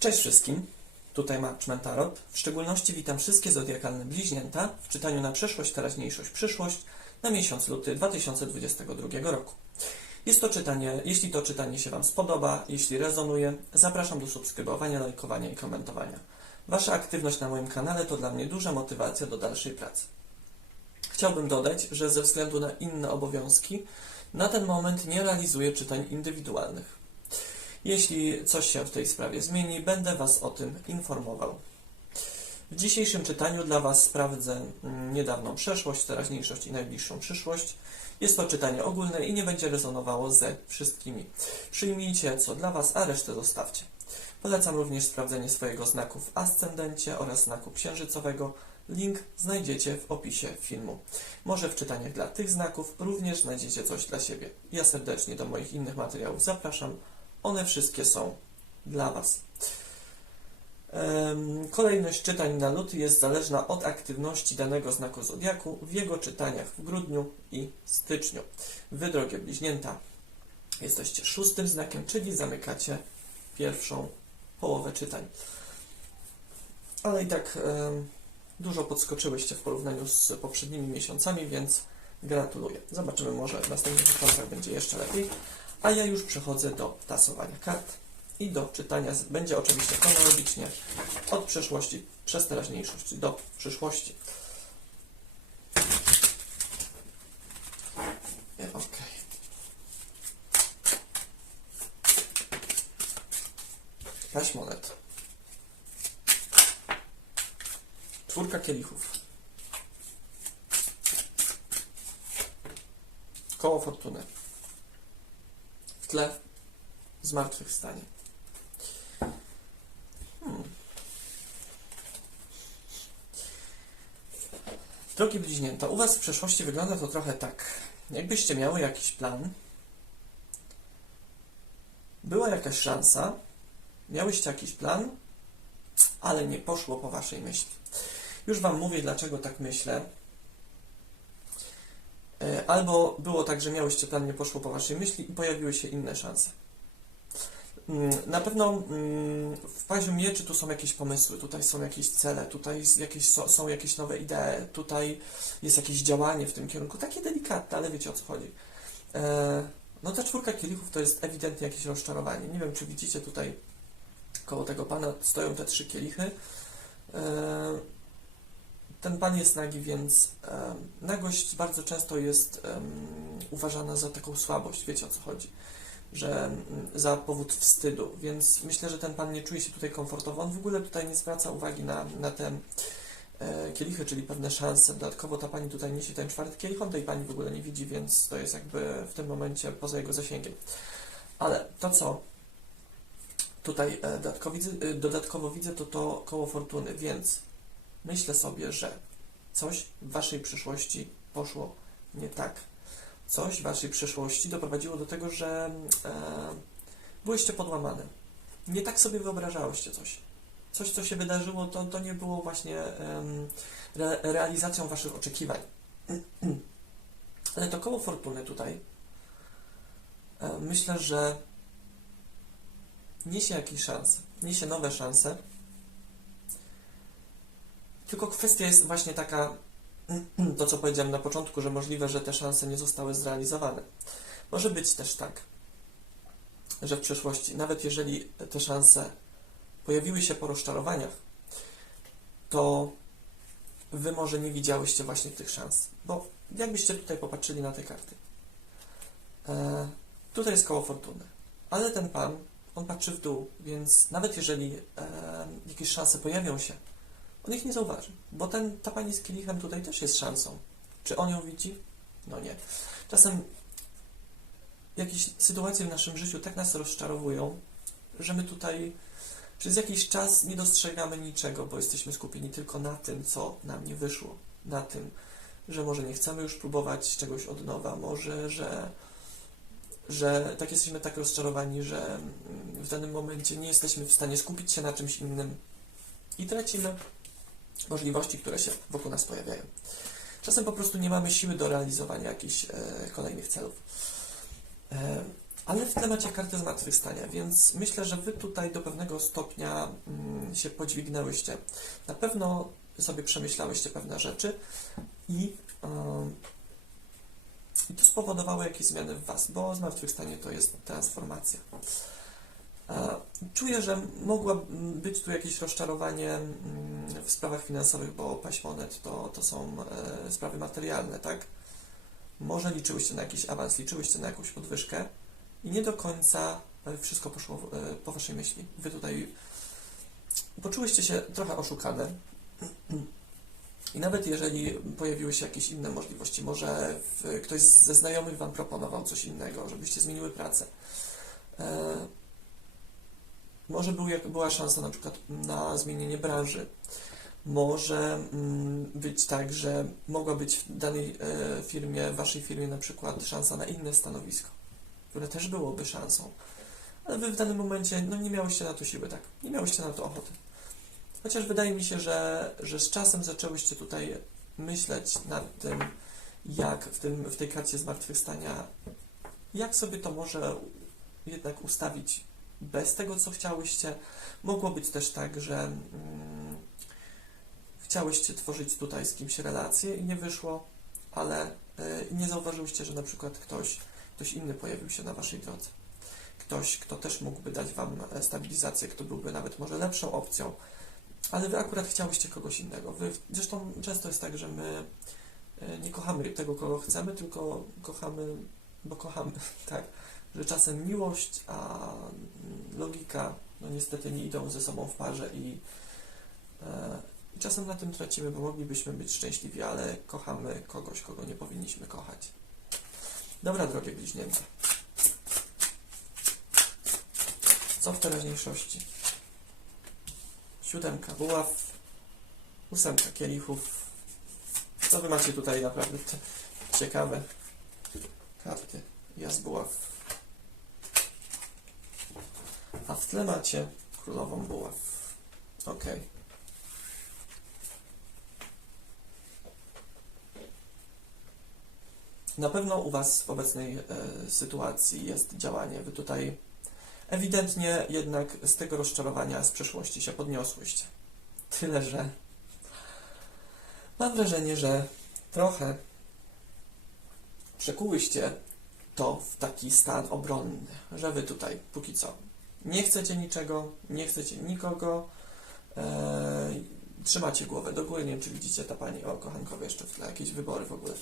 Cześć wszystkim, tutaj Mark Mentarot. W szczególności witam wszystkie zodiakalne bliźnięta w czytaniu na przeszłość, teraźniejszość, przyszłość na miesiąc luty 2022 roku. Jest to czytanie, jeśli to czytanie się Wam spodoba, jeśli rezonuje, zapraszam do subskrybowania, lajkowania i komentowania. Wasza aktywność na moim kanale to dla mnie duża motywacja do dalszej pracy. Chciałbym dodać, że ze względu na inne obowiązki, na ten moment nie realizuję czytań indywidualnych. Jeśli coś się w tej sprawie zmieni, będę Was o tym informował. W dzisiejszym czytaniu dla Was sprawdzę mm, niedawną przeszłość, teraźniejszość i najbliższą przyszłość. Jest to czytanie ogólne i nie będzie rezonowało ze wszystkimi. Przyjmijcie co dla Was, a resztę zostawcie. Polecam również sprawdzenie swojego znaku w ascendencie oraz znaku księżycowego. Link znajdziecie w opisie filmu. Może w czytaniach dla tych znaków również znajdziecie coś dla siebie. Ja serdecznie do moich innych materiałów zapraszam. One wszystkie są dla Was. Kolejność czytań na luty jest zależna od aktywności danego znaku zodiaku w jego czytaniach w grudniu i styczniu. Wy, drogie bliźnięta, jesteście szóstym znakiem, czyli zamykacie pierwszą połowę czytań. Ale i tak dużo podskoczyłyście w porównaniu z poprzednimi miesiącami, więc gratuluję. Zobaczymy, może w następnych miesiącach będzie jeszcze lepiej. A ja już przechodzę do tasowania kart i do czytania. Będzie oczywiście chronologicznie od przeszłości przez teraźniejszość do przyszłości. Okej. Paść monet. Czwórka kielichów. Koło fortuny. Tle zmartwychwstanie. Hmm. Drogi bliźnięta, u Was w przeszłości wygląda to trochę tak, jakbyście miały jakiś plan, była jakaś szansa, miałyście jakiś plan, ale nie poszło po Waszej myśli. Już Wam mówię, dlaczego tak myślę. E, Albo było tak, że miałyście plan, nie poszło po Waszej myśli i pojawiły się inne szanse. Mm, Na pewno mm, w paźu mieczy tu są jakieś pomysły, tutaj są jakieś cele, tutaj jakieś, są, jakieś nowe idee, tutaj jest jakieś działanie w tym kierunku, takie delikatne, ale wiecie o co chodzi. E, No ta czwórka kielichów to jest ewidentnie jakieś rozczarowanie. Nie wiem, czy widzicie tutaj koło tego pana stoją te trzy kielichy. Ten pan jest nagi, więc nagość bardzo często jest uważana za taką słabość, wiecie o co chodzi że za powód wstydu, więc myślę, że ten pan nie czuje się tutaj komfortowo. On w ogóle tutaj nie zwraca uwagi na, na te e, kielichy, czyli pewne szanse. Dodatkowo ta pani tutaj niesie ten czwarty kielich, on tej pani w ogóle nie widzi, więc to jest jakby w tym momencie poza jego zasięgiem. Ale to, co tutaj e, dodatkowo widzę, e, dodatkowo widzę, to to koło fortuny, więc myślę sobie, że coś w waszej przyszłości poszło nie tak coś w waszej przeszłości doprowadziło do tego, że e, byłyście podłamane. Nie tak sobie wyobrażałyście coś. Coś, co się wydarzyło, to, to nie było właśnie em, re, realizacją waszych oczekiwań. Ale to koło fortuny tutaj e, myślę, że niesie jakieś szanse. Niesie nowe szanse. Tylko kwestia jest właśnie taka, to, co powiedziałem na początku, że możliwe, że te szanse nie zostały zrealizowane. Może być też tak, że w przyszłości, nawet jeżeli te szanse pojawiły się po rozczarowaniach, to wy może nie widziałyście właśnie tych szans. Bo jakbyście tutaj popatrzyli na te karty, e, tutaj jest koło fortuny, ale ten pan, on patrzy w dół, więc nawet jeżeli e, jakieś szanse pojawią się, on ich nie zauważy, bo ten, ta pani z kielichem tutaj też jest szansą. Czy on ją widzi? No nie. Czasem jakieś sytuacje w naszym życiu tak nas rozczarowują, że my tutaj przez jakiś czas nie dostrzegamy niczego, bo jesteśmy skupieni tylko na tym, co nam nie wyszło. Na tym, że może nie chcemy już próbować czegoś od nowa, może, że, że tak jesteśmy tak rozczarowani, że mm, w danym momencie nie jesteśmy w stanie skupić się na czymś innym i tracimy możliwości, które się wokół nas pojawiają. Czasem po prostu nie mamy siły do realizowania jakichś e, kolejnych celów. E, Ale w tle macie kartę zmartwychwstania, więc myślę, że wy tutaj do pewnego stopnia mm, się podźwignęłyście. Na pewno sobie przemyślałyście pewne rzeczy i, ym, i to spowodowało jakieś zmiany w was, bo zmartwychwstanie to jest transformacja. Czuję, że mogła być tu jakieś rozczarowanie mm, w sprawach finansowych, bo paśmonet to, to są e, sprawy materialne, tak? Może liczyłyście na jakiś awans, liczyłyście na jakąś podwyżkę i nie do końca e, wszystko poszło e, po waszej myśli. Wy tutaj poczułyście się trochę oszukane. I nawet jeżeli pojawiły się jakieś inne możliwości, może ktoś ze znajomych wam proponował coś innego, żebyście zmieniły pracę. Może był, jak, była szansa na przykład na zmienienie branży. Może mm, być tak, że mogła być w danej e, firmie, waszej firmie na przykład szansa na inne stanowisko, które też byłoby szansą. Ale wy w danym momencie no, nie miałyście na to siły, tak? Nie miałyście na to ochoty. Chociaż wydaje mi się, że, że z czasem zaczęłyście tutaj myśleć nad tym, jak w, tym, w tej karcie zmartwychwstania, jak sobie to może jednak ustawić bez tego, co chciałyście. Mogło być też tak, że mm, chciałyście tworzyć tutaj z kimś relacje i nie wyszło, ale y, nie zauważyłyście, że na przykład ktoś, ktoś inny pojawił się na waszej drodze. Ktoś, kto też mógłby dać wam e, stabilizację, kto byłby nawet może lepszą opcją, ale wy akurat chciałyście kogoś innego. Wy, zresztą często jest tak, że my y, nie kochamy tego, kogo chcemy, tylko kochamy, bo kochamy, tak że czasem miłość, a logika no niestety nie idą ze sobą w parze i, e, czasem na tym tracimy, bo moglibyśmy być szczęśliwi, ale kochamy kogoś, kogo nie powinniśmy kochać. Dobra, drogie bliźnięta. Co w teraźniejszości? Siódemka buław, ósemka kielichów. Co wy macie tutaj naprawdę ciekawe karty? Ja z buław. A w tle macie królową buław. Ok. Na pewno u Was w obecnej e, sytuacji jest działanie. Wy tutaj ewidentnie jednak z tego rozczarowania z przeszłości się podniosłyście. Tyle, że mam wrażenie, że trochę przekułyście to w taki stan obronny, że Wy tutaj póki co nie chcecie niczego, nie chcecie nikogo, e, trzymacie głowę do góry, nie wiem czy widzicie ta pani, o kochankowie jeszcze w tle, jakieś wybory w ogóle.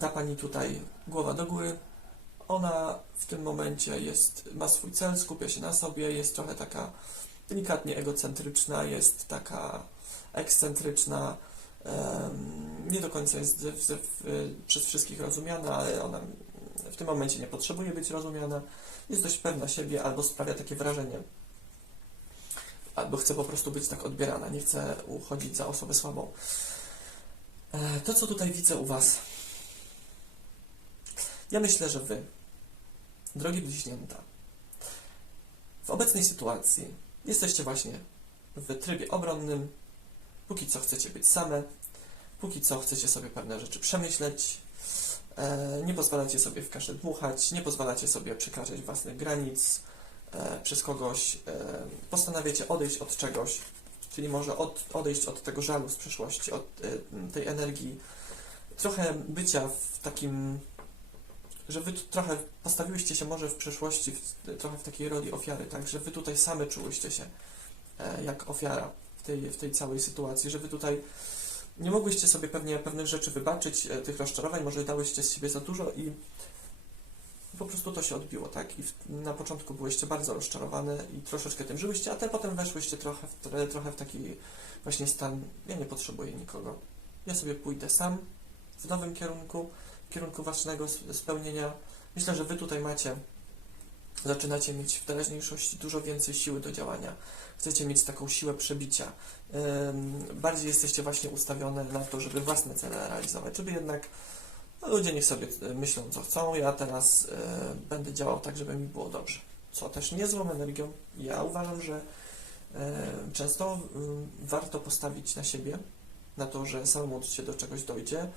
Ta pani tutaj, głowa do góry, ona w tym momencie jest, ma swój cel, skupia się na sobie, jest trochę taka delikatnie egocentryczna, jest taka ekscentryczna, nie do końca jest przez wszystkich rozumiana, ale ona w tym momencie nie potrzebuje być rozumiana jest dość pewna siebie albo sprawia takie wrażenie, albo chce po prostu być tak odbierana, nie chce uchodzić za osobę słabą. E, to, co tutaj widzę u Was, ja myślę, że Wy, drogi bliźnięta, w obecnej sytuacji jesteście właśnie w trybie obronnym, póki co chcecie być same, póki co chcecie sobie pewne rzeczy przemyśleć, nie pozwalacie sobie w kaszę dmuchać, nie pozwalacie sobie przekraczać własnych granic e, przez kogoś, e, postanawiacie odejść od czegoś, czyli może od, odejść od tego żalu z przeszłości, od tej energii, trochę bycia w takim, że wy trochę postawiłyście się może w przeszłości, w, trochę w takiej roli ofiary, tak, że wy tutaj same czułyście się jak ofiara w tej, w tej całej sytuacji, że wy tutaj nie mogłyście sobie pewnie pewnych rzeczy wybaczyć, e, tych rozczarowań, może dałyście z siebie za dużo i po prostu to się odbiło, tak? I w, na początku byłyście bardzo rozczarowane i troszeczkę tym żyłyście, a te potem weszłyście trochę w, trochę w taki właśnie stan, ja nie potrzebuję nikogo. Ja sobie pójdę sam w nowym kierunku, w kierunku waszego spełnienia. Myślę, że wy tutaj macie, zaczynacie mieć w teraźniejszości dużo więcej siły do działania chcecie mieć taką siłę przebicia. Bardziej jesteście właśnie ustawione na to, żeby własne cele realizować, żeby jednak no, ludzie niech sobie e, myślą, co chcą. Ja teraz e, będę działał tak, żeby mi było dobrze. Co też nie złą energią. Ja uważam, że e, często warto postawić na siebie, na to, że samemu się do czegoś dojdzie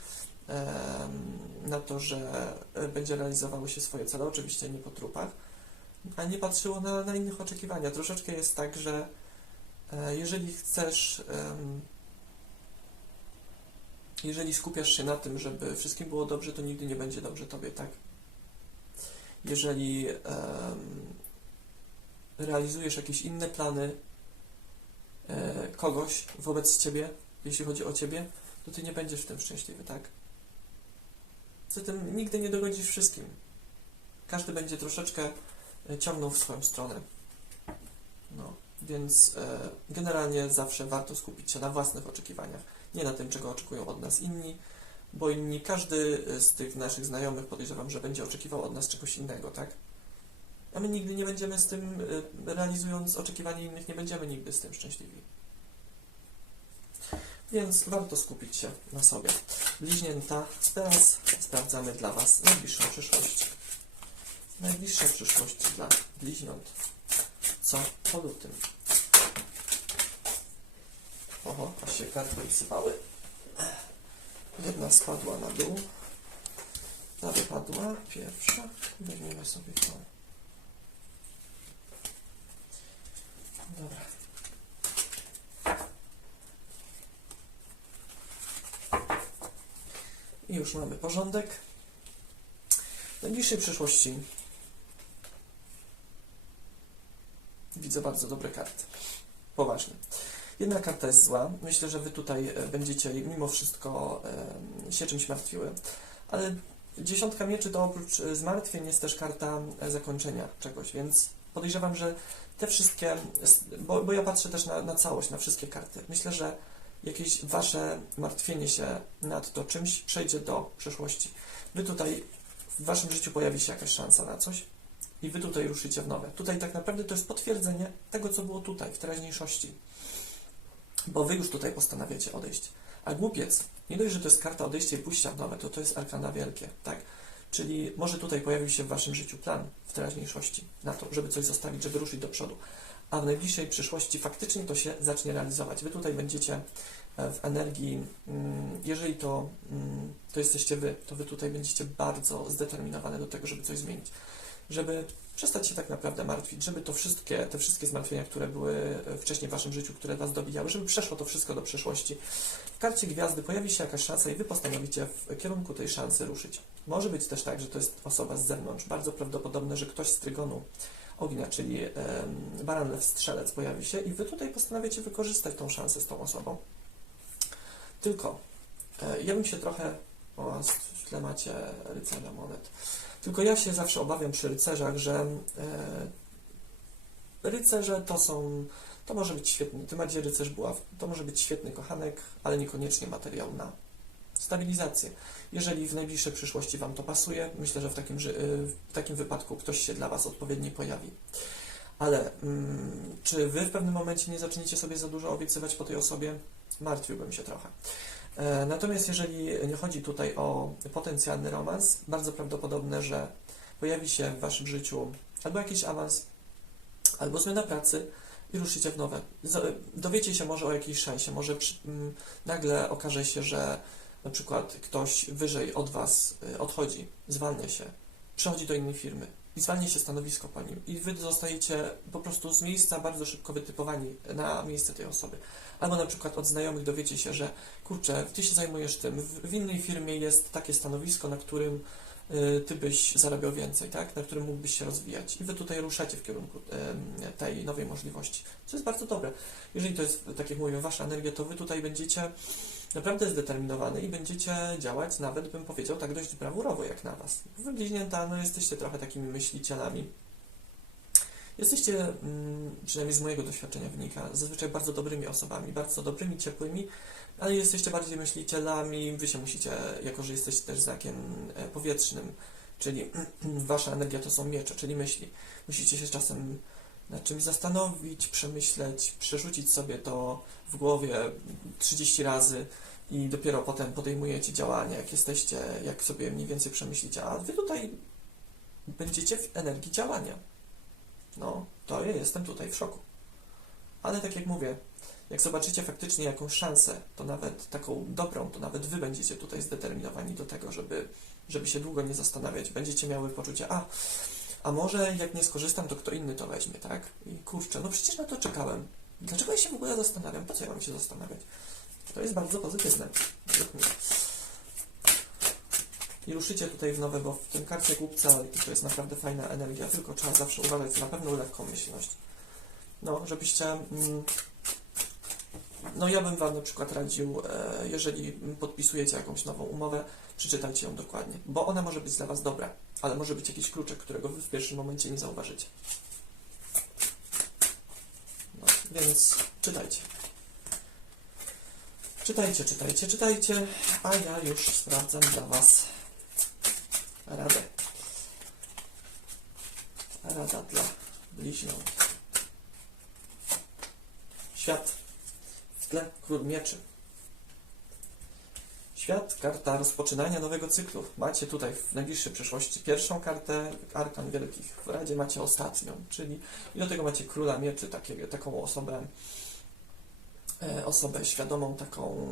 na to, że będzie realizowało się swoje cele, oczywiście nie po trupach, a nie patrzyło na, na innych oczekiwania. Troszeczkę jest tak, że e, jeżeli chcesz, jeżeli skupiasz się na tym, żeby wszystkim było dobrze, to nigdy nie będzie dobrze tobie, tak? Jeżeli realizujesz jakieś inne plany e, kogoś wobec ciebie, jeśli chodzi o ciebie, to ty nie będziesz w tym szczęśliwy, tak? Zatem nigdy nie dogodzisz wszystkim. Każdy będzie troszeczkę e, ciągnął w swoją stronę. No, więc e, generalnie zawsze warto skupić się na własnych oczekiwaniach, nie na tym, czego oczekują od nas inni, bo inni, każdy z tych naszych znajomych podejrzewam, że będzie oczekiwał od nas czegoś innego, tak? A my nigdy nie będziemy z tym, e, realizując oczekiwania innych, nie będziemy nigdy z tym szczęśliwi. Więc warto skupić się na sobie. Bliźnięta, teraz sprawdzamy dla Was najbliższą przyszłość. Najbliższa przyszłość dla bliźniąt. Co po lutym? Oho, aż się karty wysypały. Jedna spadła na dół. Ta wypadła, pierwsza. Weźmiemy sobie tą. Dobra. I już mamy porządek. W najbliższej przyszłości widzę bardzo dobre karty. Poważnie. Jedna karta jest zła. Myślę, że Wy tutaj e, będziecie mimo wszystko e, się czymś martwiły. Ale dziesiątka mieczy to oprócz e, zmartwień jest też karta zakończenia czegoś, więc podejrzewam, że te wszystkie, bo, bo ja patrzę też na, na całość, na wszystkie karty. Myślę, że jakieś Wasze martwienie się nad to czymś przejdzie do przeszłości. Wy tutaj, w Waszym życiu pojawi się jakaś szansa na coś i Wy tutaj ruszycie w nowe. Tutaj tak naprawdę to jest potwierdzenie tego, co było tutaj, w teraźniejszości. Bo Wy już tutaj postanawiacie odejść. A głupiec, nie dość, że to jest karta odejścia i pójścia w nowe, to to jest arkana wielkie, tak? Czyli może tutaj pojawił się w Waszym życiu plan w teraźniejszości na to, żeby coś zostawić, żeby ruszyć do przodu. A w najbliższej przyszłości faktycznie to się zacznie realizować. Wy tutaj będziecie e, w energii, mm, jeżeli to, mm, to jesteście Wy, to Wy tutaj będziecie bardzo zdeterminowane do tego, żeby coś zmienić. Żeby przestać się tak naprawdę martwić, żeby to wszystkie, te wszystkie zmartwienia, które były e, wcześniej w Waszym życiu, które Was dobijały, żeby przeszło to wszystko do przeszłości. W karcie gwiazdy pojawi się jakaś szansa i Wy postanowicie w kierunku tej szansy ruszyć. Może być też tak, że to jest osoba z zewnątrz. Bardzo prawdopodobne, że ktoś z trygonu ognia, czyli em, baran, lew, strzelec pojawi się i Wy tutaj postanawiacie wykorzystać tą szansę z tą osobą. Tylko e, ja bym się trochę... O, źle macie rycerza monet. Tylko ja się zawsze obawiam przy rycerzach, że e, rycerze to są... To może być świetny, tym bardziej rycerz buław, to może być świetny kochanek, ale niekoniecznie materiał na stabilizację. Jeżeli w najbliższej przyszłości Wam to pasuje, myślę, że w takim, y, w takim wypadku ktoś się dla Was odpowiedni pojawi. Ale mm, czy Wy w pewnym momencie nie zaczniecie sobie za dużo obiecywać po tej osobie? Martwiłbym się trochę. E, Natomiast jeżeli chodzi tutaj o potencjalny romans, bardzo prawdopodobne, że pojawi się w Waszym życiu albo jakiś awans, albo zmiana pracy i ruszycie w nowe. Dowiecie się może o jakiejś szansie, może przy, mm, nagle okaże się, że na przykład ktoś wyżej od Was y, odchodzi, zwalnia się, przechodzi do innej firmy i zwalnia się stanowisko po nim i Wy zostajecie po prostu z miejsca bardzo szybko wytypowani na miejsce tej osoby. Albo na przykład od znajomych dowiecie się, że kurczę, Ty się zajmujesz tym, w, innej firmie jest takie stanowisko, na którym y, Ty byś zarabiał więcej, tak? Na którym mógłbyś się rozwijać i Wy tutaj ruszacie w kierunku tej nowej możliwości, co jest bardzo dobre. Jeżeli to jest, tak jak mówię, Wasza energia, to Wy tutaj będziecie naprawdę zdeterminowany i będziecie działać, nawet bym powiedział, tak dość brawurowo jak na Was. Wy bliźnięta, no jesteście trochę takimi myślicielami. Jesteście, mm, przynajmniej z mojego doświadczenia wynika, zazwyczaj bardzo dobrymi osobami, bardzo dobrymi, ciepłymi, ale jesteście bardziej myślicielami, Wy się musicie, jako że jesteście też znakiem e, powietrznym, czyli Wasza energia to są miecze, czyli myśli. Musicie się czasem nad czymś zastanowić, przemyśleć, przerzucić sobie to w głowie 30 razy i dopiero potem podejmujecie działania, jak jesteście, jak sobie mniej więcej przemyślicie, a wy tutaj będziecie w energii działania. No, to ja jestem tutaj w szoku. Ale tak jak mówię, Jak zobaczycie faktycznie jakąś szansę, to nawet taką dobrą, to nawet wy będziecie tutaj zdeterminowani do tego, żeby, żeby się długo nie zastanawiać. Będziecie miały poczucie, a, a może jak nie skorzystam, to kto inny to weźmie, tak? I kurczę, no przecież na to czekałem. Dlaczego ja się w ogóle zastanawiam? Po co ja mam się zastanawiać? To jest bardzo pozytywne. I ruszycie tutaj w nowe, bo w tym karcie głupca to jest naprawdę fajna energia, tylko trzeba zawsze uważać na pewną lekką myślność. No, żebyście... Mm, no ja bym Wam na przykład radził, e, jeżeli podpisujecie jakąś nową umowę, przeczytajcie ją dokładnie, bo ona może być dla Was dobra, ale może być jakiś kluczek, którego Wy w pierwszym momencie nie zauważycie. No, więc czytajcie. Czytajcie, czytajcie, czytajcie, a ja już sprawdzam dla Was radę. Rada dla bliźniąt. Świat. W tle król mieczy. Świat, karta rozpoczynania nowego cyklu. Macie tutaj w najbliższej przyszłości pierwszą kartę Arkan Wielkich. W Radzie macie ostatnią, czyli i do tego macie króla mieczy, takiego, taką osobę, e, osobę świadomą, taką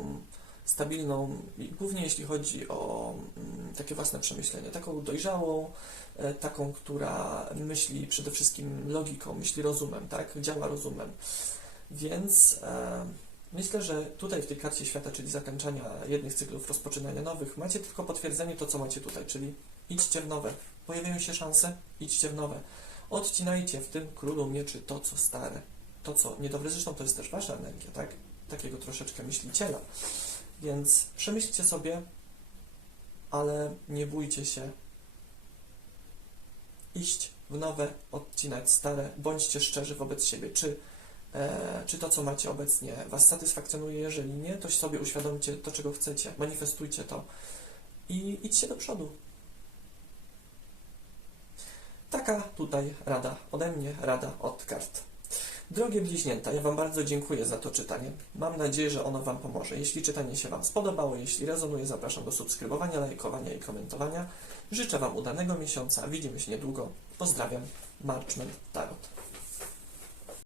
stabilną, głównie jeśli chodzi o mm, takie własne przemyślenie, taką dojrzałą, e, taką, która myśli przede wszystkim logiką, myśli rozumem, tak? Działa rozumem. Więc e, myślę, że tutaj w tej karcie świata, czyli zakończenia jednych cyklów, rozpoczynania nowych, macie tylko potwierdzenie to, co macie tutaj, czyli idźcie w nowe. Pojawiają się szanse, idźcie w nowe. Odcinajcie w tym królu mieczy to, co stare, to, co niedobre. Zresztą to jest też wasza energia, tak? Takiego troszeczkę myśliciela. Więc przemyślcie sobie, ale nie bójcie się iść w nowe, odcinać stare, bądźcie szczerzy wobec siebie. Czy, e, czy to, co macie obecnie, Was satysfakcjonuje? Jeżeli nie, to sobie uświadomcie to, czego chcecie, manifestujcie to i idźcie do przodu. Taka tutaj rada ode mnie, rada od kart. Drogie bliźnięta, ja Wam bardzo dziękuję za to czytanie. Mam nadzieję, że ono Wam pomoże. Jeśli czytanie się Wam spodobało, jeśli rezonuje, zapraszam do subskrybowania, lajkowania i komentowania. Życzę Wam udanego miesiąca. Widzimy się niedługo. Pozdrawiam. Marchman Tarot.